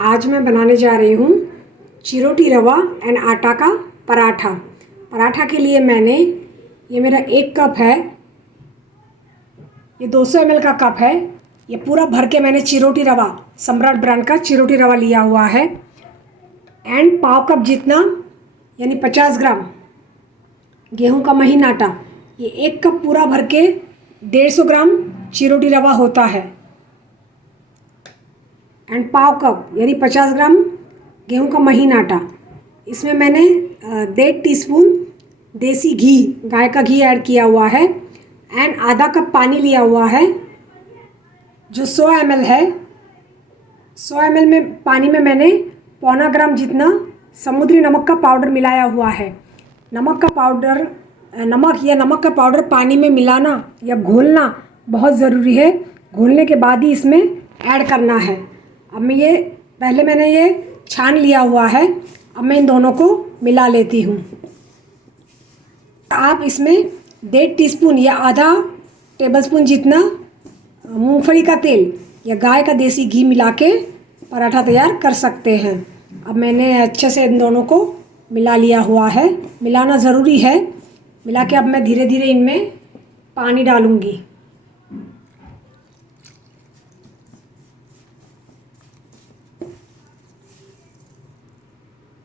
आज मैं बनाने जा रही हूँ चिरोटी रवा एंड आटा का पराठा। पराठा के लिए मैंने ये मेरा 1 कप है, ये 200 ml का कप है। ये पूरा भर के मैंने चिरोटी रवा, सम्राट ब्रांड का चिरोटी रवा लिया हुआ है। एंड पाव कप जितना यानी 50 ग्राम गेहूं का महीन आटा। ये 1 कप पूरा भर के 150 ग्राम चिरोटी रवा होता है। एंड पाव कप यानी 50 ग्राम गेहूं का महीन आटा। इसमें मैंने 1.5 टीस्पून देसी घी, गाय का घी ऐड किया हुआ है। एंड आधा कप पानी लिया हुआ है जो 100 ml है। 100 ml में पानी में मैंने 0.25 ग्राम जितना समुद्री नमक का पाउडर मिलाया हुआ है। नमक या नमक का पाउडर पानी में मिलाना या घोलना बहुत ज़रूरी है। घोलने के बाद ही इसमें ऐड करना है। अब पहले मैंने ये छान लिया हुआ है। अब मैं इन दोनों को मिला लेती हूँ। आप इसमें 1.5 टीस्पून या आधा टेबलस्पून जितना मूंगफली का तेल या गाय का देसी घी मिला के पराठा तैयार कर सकते हैं। अब मैंने अच्छे से इन दोनों को मिला लिया हुआ है। मिलाना ज़रूरी है। मिला के अब मैं धीरे धीरे इनमें पानी डालूँगी।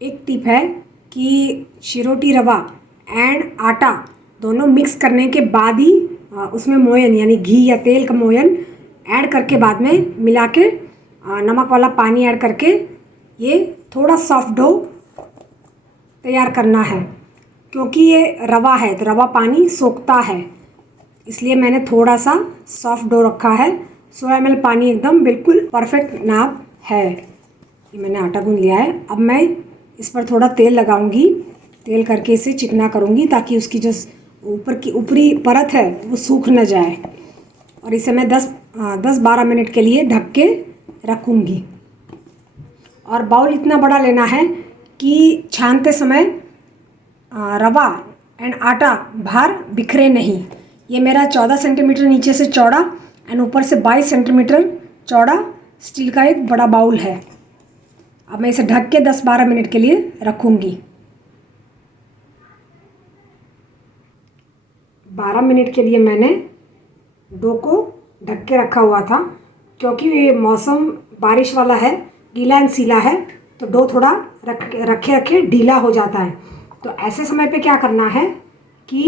एक टिप है कि चिरोटी रवा एंड आटा दोनों मिक्स करने के बाद ही उसमें मोयन यानी घी या तेल का मोयन ऐड करके बाद में मिला के नमक वाला पानी ऐड करके ये थोड़ा सॉफ्ट डो तैयार करना है। क्योंकि ये रवा है तो रवा पानी सोखता है, इसलिए मैंने थोड़ा सा सॉफ्ट डो रखा है। 100 ml पानी एकदम बिल्कुल परफेक्ट नाप है। ये मैंने आटा गूंद लिया है। अब मैं इस पर थोड़ा तेल लगाऊंगी। तेल करके इसे चिकना करूंगी ताकि उसकी जो ऊपर की ऊपरी परत है वो सूख न जाए। और इसे मैं 10-12 मिनट के लिए ढक के रखूंगी। और बाउल इतना बड़ा लेना है कि छानते समय रवा एंड आटा बाहर बिखरे नहीं। ये मेरा 14 सेंटीमीटर नीचे से चौड़ा एंड ऊपर से 22 सेंटीमीटर चौड़ा स्टील का एक बड़ा बाउल है। अब मैं इसे ढक के 10-12 मिनट के लिए रखूँगी। 12 मिनट के लिए मैंने डो को ढक के रखा हुआ था। क्योंकि ये मौसम बारिश वाला है, गीला एंड सीला है, तो डो थोड़ा रखे ढीला हो जाता है। तो ऐसे समय पे क्या करना है कि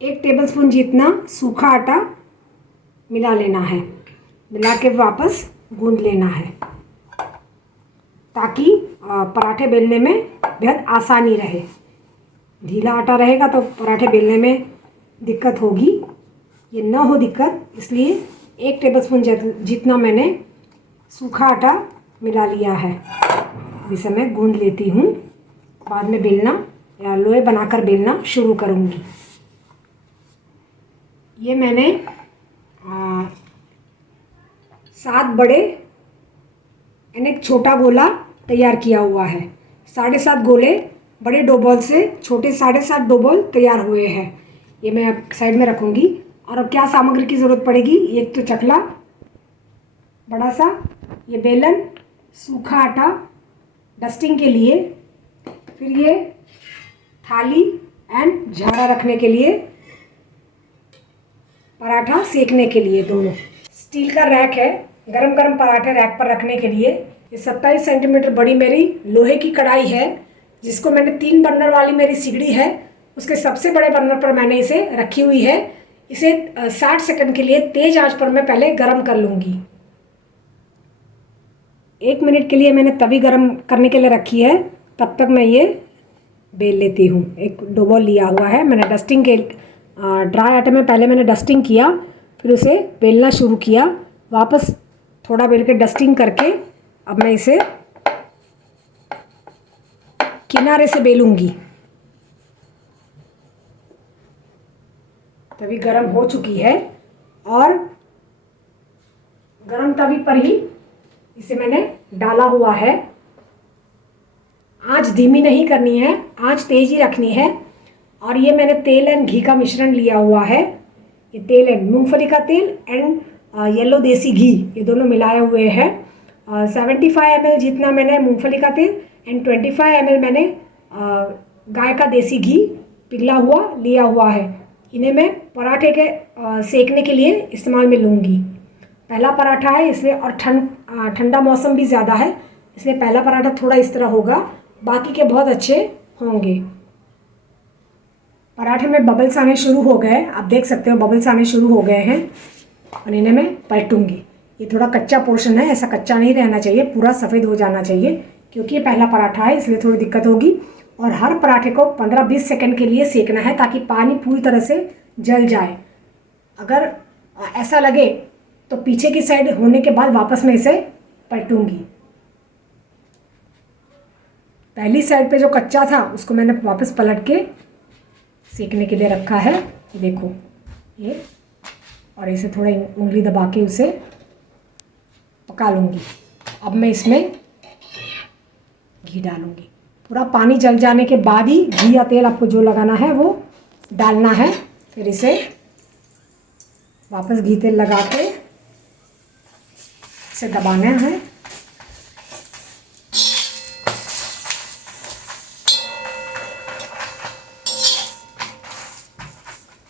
1 टेबलस्पून जितना सूखा आटा मिला लेना है। मिला के वापस गूंद लेना है ताकि पराठे बेलने में बेहद आसानी रहे। ढीला आटा रहेगा तो पराठे बेलने में दिक्कत होगी। ये ना हो दिक्कत, इसलिए 1 टेबलस्पून जितना मैंने सूखा आटा मिला लिया है। इसे मैं गूंद लेती हूँ। बाद में बेलना या लोई बनाकर बेलना शुरू करूँगी। ये मैंने 7 बड़े एंड एक छोटा गोला तैयार किया हुआ है। 7.5 गोले बड़े डो बॉल से छोटे 7.5 डो बॉल तैयार हुए हैं। ये मैं अब साइड में रखूँगी। और अब क्या सामग्री की ज़रूरत पड़ेगी? एक तो चकला बड़ा सा, ये बेलन, सूखा आटा डस्टिंग के लिए, फिर ये थाली एंड झाड़ा रखने के लिए, पराठा सेकने के लिए दोनों। स्टील का रैक है गरम गरम पराठे रैक पर रखने के लिए। ये 27 सेंटीमीटर बड़ी मेरी लोहे की कढ़ाई है, जिसको मैंने 3 बर्नर वाली मेरी सिगड़ी है उसके सबसे बड़े बर्नर पर मैंने इसे रखी हुई है। इसे 60 सेकंड के लिए तेज़ आंच पर मैं पहले गरम कर लूँगी। 1 मिनट के लिए मैंने तवी गरम करने के लिए रखी है। तब तक मैं ये बेल लेती हूँ। एक डो बॉल लिया हुआ है मैंने डस्टिंग के ड्राई आटे में पहले मैंने डस्टिंग किया, फिर उसे बेलना शुरू किया। वापस थोड़ा बेल के डस्टिंग करके अब मैं इसे किनारे से बेलूँगी। तवी गरम हो चुकी है और गरम तवी पर ही इसे मैंने डाला हुआ है। आंच धीमी नहीं करनी है, आंच तेज ही रखनी है। और ये मैंने तेल एंड घी का मिश्रण लिया हुआ है। ये तेल एंड मूंगफली का तेल एंड येलो देसी घी, ये दोनों मिलाए हुए हैं। 75 ml जितना मैंने मूंगफली का तेल एंड 25 ml मैंने गाय का देसी घी पिघला हुआ लिया हुआ है। इन्हें मैं पराठे के सेकने के लिए इस्तेमाल में लूँगी। पहला पराठा है इसलिए, और ठंडा मौसम भी ज़्यादा है इसलिए पहला पराठा थोड़ा इस तरह होगा, बाकी के बहुत अच्छे होंगे। पराठे में बबल्स आने शुरू हो गए, आप देख सकते हो बबल्स आने शुरू हो गए हैं और इन्हें मैं पलटूंगी। ये थोड़ा कच्चा पोर्शन है, ऐसा कच्चा नहीं रहना चाहिए, पूरा सफ़ेद हो जाना चाहिए, क्योंकि ये पहला पराठा है इसलिए थोड़ी दिक्कत होगी। और हर पराठे को 15-20 सेकंड के लिए सेकना है ताकि पानी पूरी तरह से जल जाए। अगर ऐसा लगे तो पीछे की साइड होने के बाद वापस मैं इसे पलटूंगी। पहली साइड पे जो कच्चा था उसको मैंने वापस पलट के सेकने के लिए रखा है, देखो ये, और इसे थोड़ा उंगली दबा के उसे पका लूँगी। अब मैं इसमें घी डालूँगी। पूरा पानी जल जाने के बाद ही घी या तेल आपको जो लगाना है वो डालना है। फिर इसे वापस घी तेल लगा के इसे दबाना है।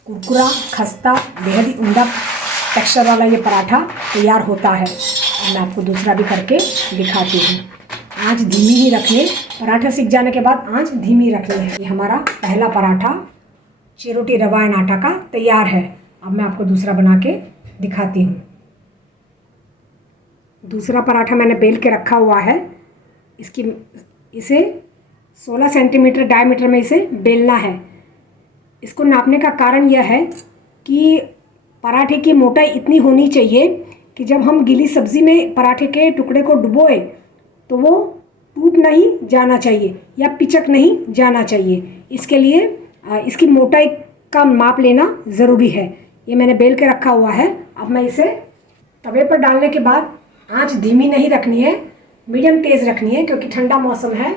कुरकुरा, खस्ता, बेहद ही उम्दा टेक्सचर वाला ये पराठा तैयार होता है। और मैं आपको दूसरा भी करके दिखाती हूँ। आंच धीमी ही रखनी है, पराठा सीख जाने के बाद आंच धीमी रखनी है। ये हमारा पहला पराठा चिरोटी रवा एंड आटा का तैयार है। अब मैं आपको दूसरा बना के दिखाती हूँ। दूसरा पराठा मैंने बेल के रखा हुआ है। इसे 16 सेंटीमीटर डायमीटर में इसे बेलना है। इसको नापने का कारण यह है कि पराठे की मोटाई इतनी होनी चाहिए कि जब हम गीली सब्ज़ी में पराठे के टुकड़े को डुबोए तो वो टूट नहीं जाना चाहिए या पिचक नहीं जाना चाहिए। इसके लिए इसकी मोटाई का माप लेना ज़रूरी है। ये मैंने बेल के रखा हुआ है। अब मैं इसे तवे पर डालने के बाद आंच धीमी नहीं रखनी है, मीडियम तेज़ रखनी है, क्योंकि ठंडा मौसम है।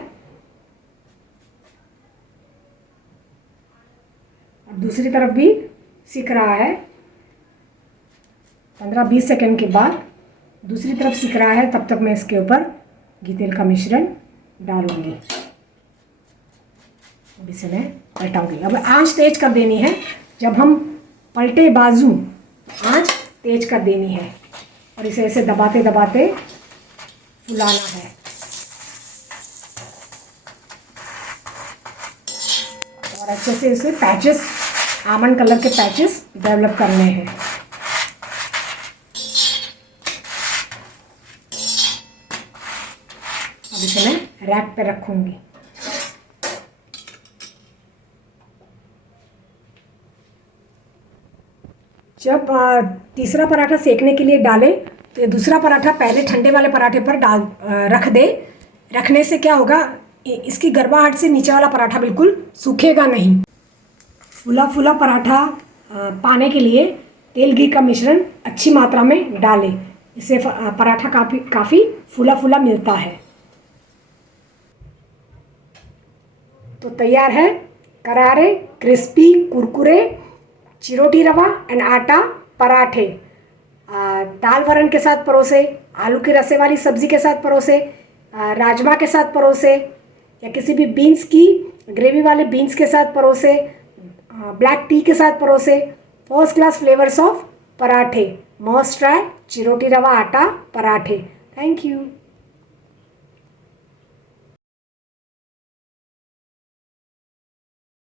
अब दूसरी तरफ भी सिक रहा है। 15-20 सेकंड के बाद दूसरी तरफ सिक रहा है, तब तक मैं इसके ऊपर घी तेल का मिश्रण डालूंगी। अब इसे मैं पलटाऊंगी। अब आंच तेज कर देनी है। जब हम पलटे बाजू आंच तेज कर देनी है और इसे ऐसे दबाते दबाते फुलाना है। और अच्छे से इसे पैचेस, आमंड कलर के पैचेस डेवलप करने हैं। अब इसे मैं रैक पे रखूंगी। जब तीसरा पराठा सेकने के लिए डालें तो ये दूसरा पराठा पहले ठंडे वाले पराठे पर रख दे। रखने से क्या होगा, इसकी गर्माहट से नीचे वाला पराठा बिल्कुल सूखेगा नहीं। फूला फूला पराठा पाने के लिए तेल घी का मिश्रण अच्छी मात्रा में डालें। इससे पराठा काफ़ी फूला फूला मिलता है। तो तैयार है करारे, क्रिस्पी, कुरकुरे चिरोटी रवा एंड आटा पराठे। दाल वरण के साथ परोसे, आलू के रसे वाली सब्ज़ी के साथ परोसे, राजमा के साथ परोसे, या किसी भी बीन्स की ग्रेवी वाले बीन्स के साथ परोसे, ब्लैक टी के साथ परोसे। फर्स्ट क्लास फ्लेवर्स ऑफ पराठे। मस्ट ट्राई चिरोटी रवा आटा पराठे। Thank you.